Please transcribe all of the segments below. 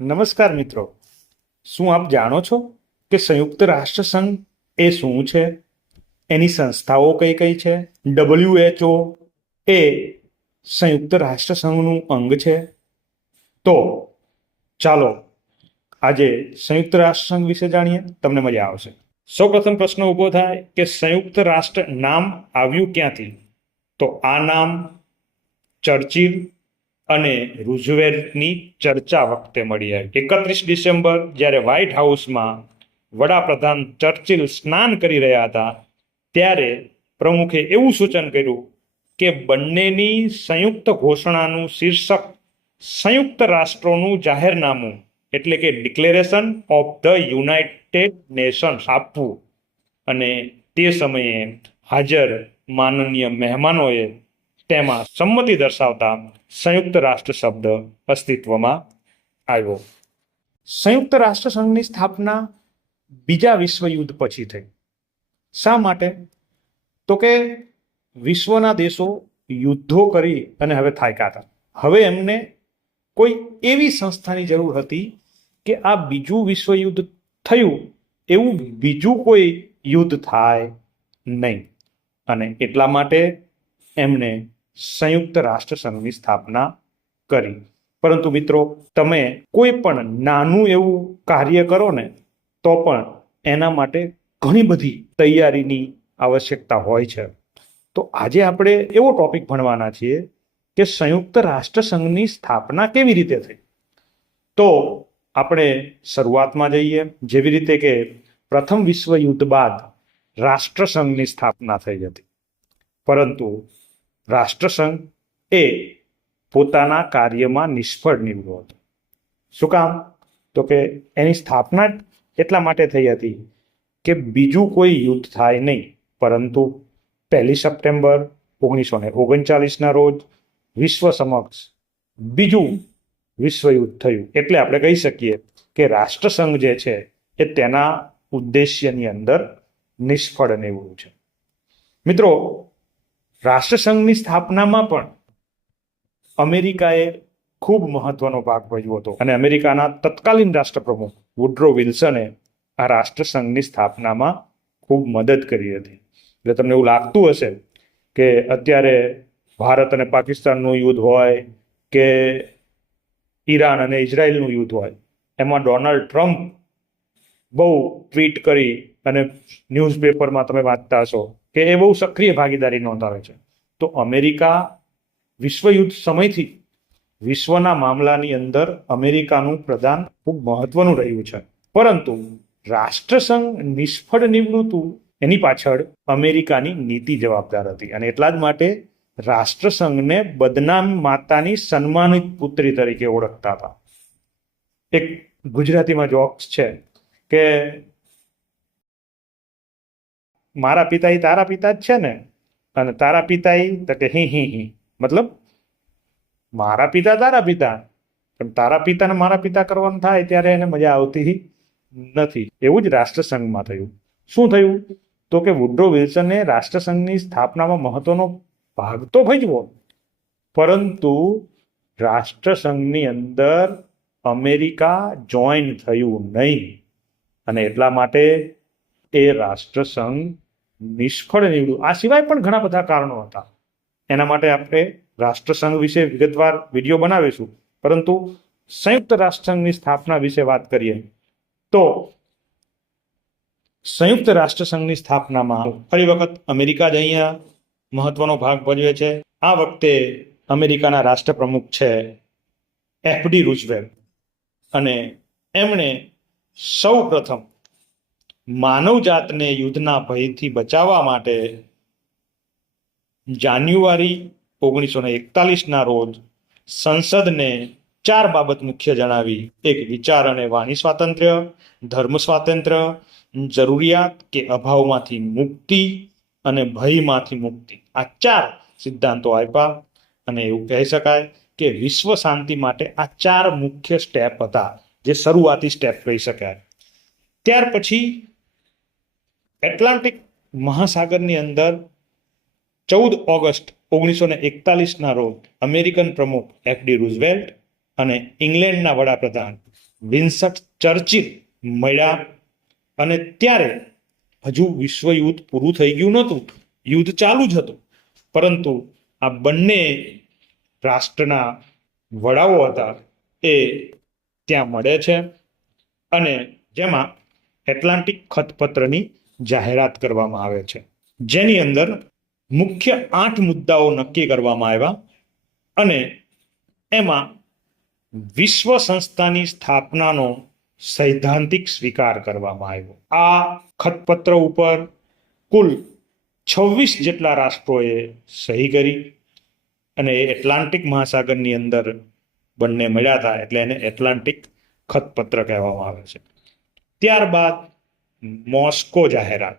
નમસ્કાર મિત્રો, શું આપ જાણો છો કે સંયુક્ત રાષ્ટ્ર સંઘ એ શું છે? એની સંસ્થાઓ કઈ કઈ છે? WHO એ સંયુક્ત રાષ્ટ્ર સંઘનું અંગ છે. તો ચાલો આજે સંયુક્ત રાષ્ટ્ર સંઘ વિશે જાણીએ, તમને મજા આવશે. સૌપ્રથમ પ્રશ્ન ઊભો થાય કે સંયુક્ત રાષ્ટ્ર નામ આવ્યું ક્યાંથી? તો આ નામ ચર્ચિલ અને રૂઝવેલ્ટની ચર્ચા વખતે મળી આવી. 31 ડિસેમ્બર જ્યારે વ્હાઇટ હાઉસમાં વડાપ્રધાન ચર્ચિલ સ્નાન કરી રહ્યા હતા ત્યારે પ્રમુખે એવું સૂચન કર્યું કે બંનેની સંયુક્ત ઘોષણાનું શીર્ષક સંયુક્ત રાષ્ટ્રોનું જાહેરનામું એટલે કે declaration of the United Nations આપવું. અને તે સમયે હાજર માનનીય મહેમાનોએ તેમાં સંમતિ દર્શાવતા સંયુક્ત રાષ્ટ્ર શબ્દ અસ્તિત્વમાં આવ્યો. સંયુક્ત રાષ્ટ્ર સંઘની સ્થાપના બીજા વિશ્વયુદ્ધ પછી થઈ. શા માટે? તો કે વિશ્વના દેશો યુદ્ધો કરી અને હવે થાક્યા હતા. હવે એમને કોઈ એવી સંસ્થાની જરૂર હતી કે આ બીજું વિશ્વયુદ્ધ થયું એવું બીજું કોઈ યુદ્ધ થાય નહીં. અને એટલા માટે એમણે સંયુક્ત રાષ્ટ્ર સંઘની સ્થાપના કરી. પરંતુ મિત્રો, તમે કોઈ પણ નાનું એવું કાર્ય કરો ને તો પણ એના માટે ઘણી બધી તૈયારીની આવશ્યકતા હોય છે. તો આજે આપણે એવો ટોપિક ભણવાના છીએ કે સંયુક્ત રાષ્ટ્ર સંઘની સ્થાપના કેવી રીતે થઈ. તો આપણે શરૂઆતમાં જઈએ. જેવી રીતે કે પ્રથમ વિશ્વયુદ્ધ બાદ રાષ્ટ્રસંઘની સ્થાપના થઈ હતી, પરંતુ રાષ્ટ્રસંઘ એ પોતાના કાર્યમાં નિષ્ફળ નીવડ્યો હતો. શું કામ? તો કે એની સ્થાપના એટલા માટે થઈ હતી કે બીજું કોઈ યુદ્ધ થાય નહીં, પરંતુ 1 સપ્ટેમ્બર 1939ના રોજ વિશ્વ સમક્ષ બીજું વિશ્વયુદ્ધ થયું. એટલે આપણે કહી શકીએ કે રાષ્ટ્રસંઘ જે છે એ તેના ઉદ્દેશ્યની અંદર નિષ્ફળ નીવડ્યું છે. મિત્રો, રાષ્ટ્રસંઘની સ્થાપનામાં પણ અમેરિકાએ ખૂબ મહત્વનો ભાગ ભજવ્યો હતો અને અમેરિકાના તત્કાલીન રાષ્ટ્રપ્રમુખ વુડ્રો વિલ્સને આ રાષ્ટ્રસંઘની સ્થાપનામાં ખૂબ મદદ કરી હતી. એટલે તમને એવું લાગતું હશે કે અત્યારે ભારત અને પાકિસ્તાનનું યુદ્ધ હોય કે ઈરાન અને ઇઝરાયલનું યુદ્ધ હોય, એમાં ડોનાલ્ડ ટ્રમ્પ બહુ ટ્વીટ કરી અને ન્યૂઝપેપરમાં તમે વાંચતા હશો કે એ બહુ સક્રિય ભાગીદારી નોંધાવે છે. તો અમેરિકા વિશ્વયુદ્ધ સમયથી વિશ્વના મામલાની અંદર અમેરિકાનું પ્રદાન ખૂબ મહત્વનું રહ્યું છે. પરંતુ રાષ્ટ્રસંઘ નિષ્ફળ નીવડ્યું હતું એની પાછળ અમેરિકાની નીતિ જવાબદાર હતી. અને એટલા જ માટે રાષ્ટ્રસંઘને બદનામ માતાની સન્માનિત પુત્રી તરીકે ઓળખતા હતા. એક ગુજરાતીમાં જોક્સ છે કે મારા પિતા તારા પિતા જ છે ને, અને તારા પિતા તો કે હી. મતલબ મારા પિતા તારા પિતા, પણ તારા પિતાને મારા પિતા કરવાનું થાય ત્યારે એને મજા આવતી નથી. એવું જ રાષ્ટ્રસંઘમાં થયું. શું થયું? તો કે વુડ્રો વિલ્સને રાષ્ટ્રસંઘની સ્થાપનામાં મહત્વનો ભાગ તો ભજવો, પરંતુ રાષ્ટ્રસંઘની અંદર અમેરિકા જોઈન થયું નહીં. અને એટલા માટે એ રાષ્ટ્રસંઘ નિષ્ફળ નીવડ્યું. આ સિવાય પણ ઘણા બધા કારણો હતા. એના માટે આપણે રાષ્ટ્રસંઘ વિશે વિગતવાર વિડીયો બનાવીશું, પરંતુ સંયુક્ત રાષ્ટ્રસંઘની સ્થાપના વિશે વાત કરીએ તો સંયુક્ત રાષ્ટ્રસંઘની સ્થાપનામાં ફરી વખત અમેરિકા જ અહીંયા મહત્વનો ભાગ ભજવે છે. આ વખતે અમેરિકાના રાષ્ટ્રપ્રમુખ છે FD રૂઝવેલ્ટ, અને એમણે સૌ પ્રથમ માનવજાતને યુદ્ધના ભયથી બચાવવા માટે જાન્યુઆરી 1941ના રોજ સંસદને 4 બાબત મુખ્ય જણાવી. એક, વિચાર અને વાણી સ્વાતંત્ર્ય, ધર્મ સ્વાતંત્ર્ય, જરૂરિયાત કે અભાવમાંથી મુક્તિ અને ભયમાંથી મુક્તિ. આ 4 સિદ્ધાંતો આપ્યા. અને એવું કહી શકાય કે વિશ્વ શાંતિ માટે આ 4 મુખ્ય સ્ટેપ હતા, જે શરૂઆતી સ્ટેપ કહી શકાય. ત્યાર પછી એટલાન્ટિક મહાસાગરની અંદર 14 ઓગસ્ટ 1941ના રોજ અમેરિકન પ્રમુખ FD રૂઝવેલ્ટ અને ઇંગ્લેન્ડના વડાપ્રધાન વિન્સ્ટન ચર્ચિલ મળ્યા અને ત્યારે હજુ વિશ્વયુદ્ધ પૂરું થઈ ગયું નહોતું, યુદ્ધ ચાલુ જ હતું, પરંતુ આ બંને રાષ્ટ્રના વડાઓ હતા એ ત્યાં મળે છે અને જેમાં એટલાન્ટિક ખતપત્રની જાહેરાત કરવામાં આવે છે, જેની અંદર મુખ્ય 8 મુદ્દાઓ નક્કી કરવામાં આવ્યા અને એમાં વિશ્વ સંસ્થાની સ્થાપનાનો સૈદ્ધાંતિક સ્વીકાર કરવામાં આવ્યો. આ ખતપત્ર ઉપર કુલ 26 જેટલા રાષ્ટ્રોએ સહી કરી અને એટલાન્ટિક મહાસાગરની અંદર બંને મળ્યા હતા એટલે એને એટલાન્ટિક ખતપત્ર કહેવામાં આવે છે. ત્યારબાદ મોસ્કો જાહેરાત.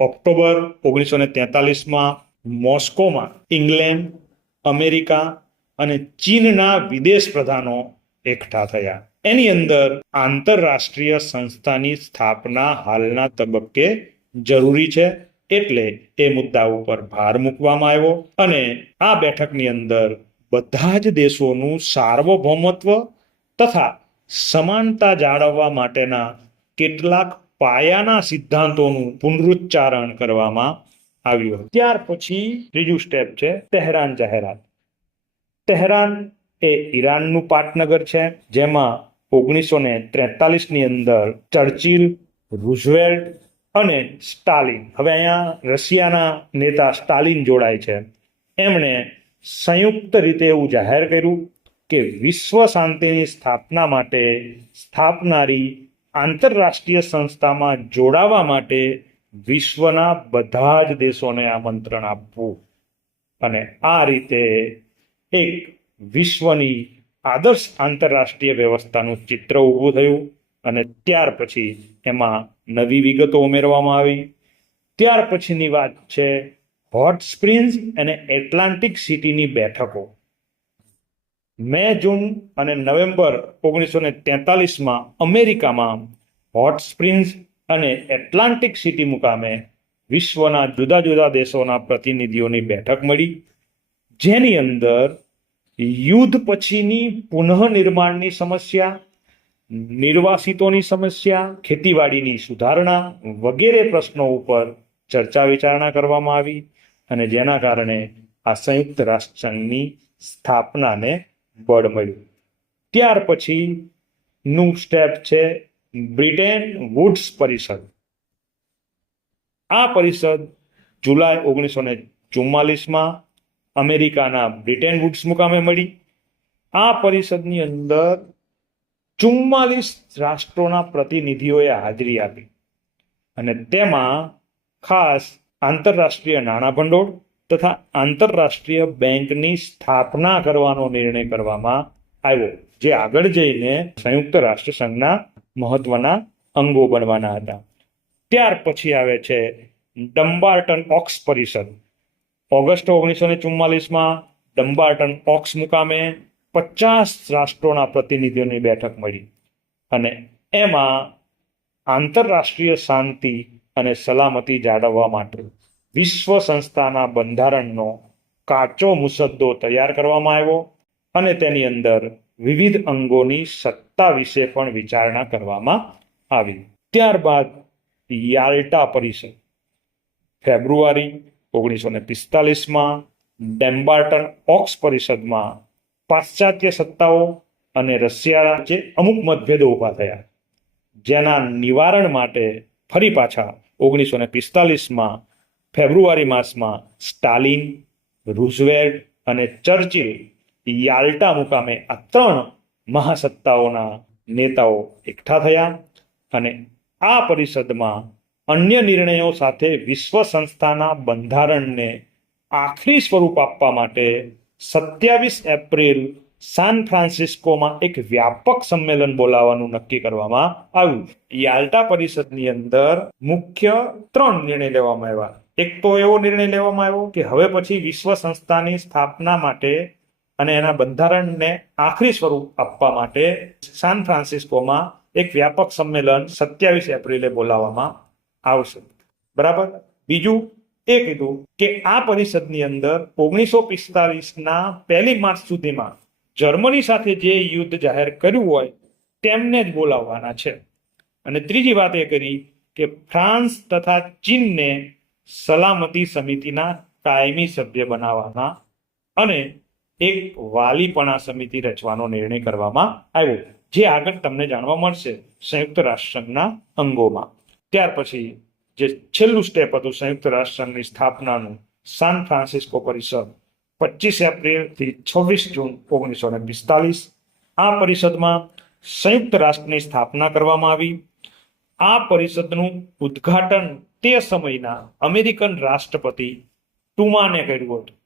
ઓક્ટોબર 1943માં મોસ્કોમાં ઇંગ્લેન્ડ, અમેરિકા અને ચીનના વિદેશ પ્રધાનો એકઠા થયા. એની અંદર આંતરરાષ્ટ્રીય સંસ્થાની સ્થાપના હાલના તબક્કે જરૂરી છે એટલે એ મુદ્દા ઉપર ભાર મૂકવામાં આવ્યો અને આ બેઠકની અંદર બધા જ દેશોનું સાર્વભૌમત્વ તથા સમાનતા જાળવવા માટેના કેટલાક પાયાના સિદ્ધાંતોનું પુનરુચ્ચારણ કરવામાં આવ્યું. ત્યાર પછી ત્રીજું સ્ટેપ છે તહેરાન જાહેરાત. તહેરાન એ ઈરાનનું પાટનગર છે, જેમાં 1943ની અંદર ચર્ચિલ, રૂઝવેલ્ટ અને સ્ટાલિન, હવે અહીંયા રશિયાના નેતા સ્ટાલિન જોડાય છે, એમણે સંયુક્ત રીતે એવું જાહેર કર્યું કે વિશ્વ શાંતિની સ્થાપના માટે સ્થાપનારી આંતરરાષ્ટ્રીય સંસ્થામાં જોડાવા માટે વિશ્વના બધા જ દેશોને આમંત્રણ આપવું અને આ રીતે એક વિશ્વની આદર્શ આંતરરાષ્ટ્રીય વ્યવસ્થાનું ચિત્ર ઊભું થયું અને ત્યાર પછી એમાં નવી વિગતો ઉમેરવામાં આવી. ત્યાર પછીની વાત છે હોટ સ્પ્રિંગ્સ અને એટલાન્ટિક સિટીની બેઠકો. મે, જૂન અને નવેમ્બર 1943માં અમેરિકામાં હોટ સ્પ્રિંગ્સ અને એટલાન્ટિક સિટી મુકામે વિશ્વના જુદા જુદા દેશોના પ્રતિનિધિઓની બેઠક મળી, જેની અંદર યુદ્ધ પછીની પુનઃનિર્માણની સમસ્યા, નિર્વાસિતોની સમસ્યા, ખેતીવાડીની સુધારણા વગેરે પ્રશ્નો ઉપર ચર્ચા વિચારણા કરવામાં આવી અને જેના કારણે આ સંયુક્ત રાષ્ટ્રસંઘની સ્થાપનાને બળ મળ્યું. ત્યાર પછીનું સ્ટેપ છે બ્રિટેન વુડ્સ પરિષદ. આ પરિષદ જુલાઈ 1944માં અમેરિકાના બ્રિટેન વુડ્સ મુકામે મળી. આ પરિષદની અંદર 44 રાષ્ટ્રોના પ્રતિનિધિઓએ હાજરી આપી અને તેમાં ખાસ આંતરરાષ્ટ્રીય નાણાં ભંડોળ તથા આંતરરાષ્ટ્રીય બેંકની સ્થાપના કરવાનો નિર્ણય કરવામાં આવ્યો, જે આગળ જઈને સંયુક્ત રાષ્ટ્રસંઘના મહત્વના અંગો બનવાના હતા. ત્યાર પછી આવે છે ડમ્બાર્ટન ઓક્સ પરિષદ. ઓગસ્ટ 1944માં ડમ્બાર્ટન ઓક્સ મુકામે 50 રાષ્ટ્રોના પ્રતિનિધિઓની બેઠક મળી અને એમાં આંતરરાષ્ટ્રીય શાંતિ અને સલામતી જાળવવા માટે વિશ્વ સંસ્થાના બંધારણનો કાચો મુસદ્દો તૈયાર કરવામાં આવ્યો અને તેની અંદર વિવિધ અંગોની સત્તા વિશે પણ વિચારણા કરવામાં આવી. ત્યારબાદ યાલ્ટા પરિષદ. ફેબ્રુઆરી 1945માં ડેમ્બાર્ટન ઓક્સ પરિષદમાં પાશ્ચાત્ય સત્તાઓ અને રશિયા વચ્ચે અમુક મતભેદો ઊભા થયા, જેના નિવારણ માટે ફરી પાછા 1945માં ફેબ્રુઆરી માસમાં સ્ટાલિન, રૂઝવેલ્ટ અને ચર્ચિલ યાલ્ટા મુકામે આ 3 મહાસત્તાઓના નેતાઓ એકઠા થયા અને આ પરિષદમાં અન્ય નિર્ણયો સાથે વિશ્વ સંસ્થાના બંધારણને આખરી સ્વરૂપ આપવા માટે 27 એપ્રિલ સાન ફ્રાન્સિસ્કોમાં એક વ્યાપક સંમેલન બોલાવવાનું નક્કી કરવામાં આવ્યું. યાલ્ટા પરિષદની અંદર મુખ્ય 3 નિર્ણય લેવામાં આવ્યા. એક તો એવો નિર્ણય લેવામાં આવ્યો કે હવે પછી વિશ્વ સંસ્થાની સ્થાપના માટે અને એના બંધારણને આખરી સ્વરૂપ આપવા માટે સાન ફ્રાન્સિસ્કોમાં એક વ્યાપક સંમેલન 27 એપ્રિલે બોલાવવામાં આવશે. બરાબર. બીજું એ કીધું કે આ પરિષદની અંદર 1945ના 1 માર્ચ સુધીમાં જર્મની સાથે જે યુદ્ધ જાહેર કર્યું હોય તેમને જ બોલાવવાના છે. અને ત્રીજી વાત એ કરી કે ફ્રાન્સ તથા ચીનને સલામતી સમિતિના કાયમી સભ્ય બનાવવાના અને એક વાલીપણા સમિતિ રચવાનો નિર્ણય કરવામાં આવ્યો, જે આગળ તમને જાણવા મળશે સંયુક્ત રાષ્ટ્રસંઘના અંગોમાં. ત્યાર પછી જે છેલ્લું સ્ટેપ હતું સંયુક્ત રાષ્ટ્રસંઘની સ્થાપનાનું, સાન ફ્રાન્સિસ્કો પરિષદ 25 એપ્રિલથી 26 જૂન 1945. આ પરિષદમાં સંયુક્ત રાષ્ટ્રની સ્થાપના કરવામાં આવી. આ પરિષદનું ઉદ્ઘાટન તે સમયના અમેરિકન રાષ્ટ્રપતિ ટ્રુમાને કર્યું હતું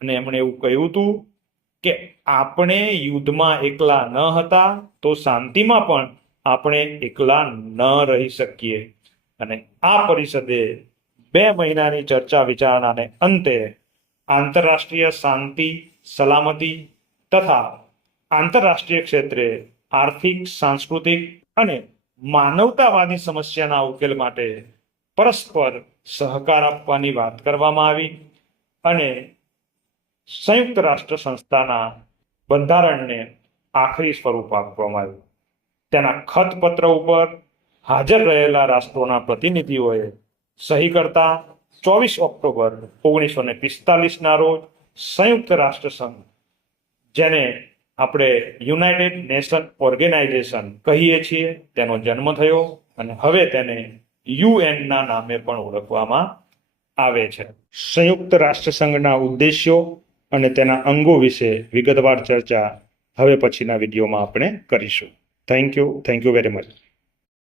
અને એમણે એવું કહ્યું હતું કે આપણે યુદ્ધમાં એકલા ન હતા તો શાંતિમાં પણ આપણે એકલા ન રહી શકીએ. અને આ પરિષદે 2 મહિનાની ચર્ચા વિચારણાને અંતે આંતરરાષ્ટ્રીય શાંતિ, સલામતી તથા આંતરરાષ્ટ્રીય ક્ષેત્રે આર્થિક, સાંસ્કૃતિક અને માનવતાવાદી સમસ્યાના ઉકેલ માટે પરસ્પર સહકાર આપવાની વાત કરવામાં આવી અને સંયુક્ત રાષ્ટ્ર સંસ્થાના બંધારણને આખરી સ્વરૂપ આપવામાં આવ્યું. તેના ખતપત્ર ઉપર હાજર રહેલા રાષ્ટ્રોના પ્રતિનિધિઓએ સહી કરતા 24 ઓક્ટોબર 1945ના રોજ સંયુક્ત રાષ્ટ્ર સંઘ, જેને આપણે યુનાઇટેડ નેશન ઓર્ગેનાઇઝેશન કહીએ છીએ, તેનો જન્મ થયો અને હવે તેને યુએનના નામે પણ ઓળખવામાં આવે છે. સંયુક્ત રાષ્ટ્ર સંઘના ઉદ્દેશ્યો અને તેના અંગો વિશે વિગતવાર ચર્ચા હવે પછીના વિડીયોમાં આપણે કરીશું. Thank you very much.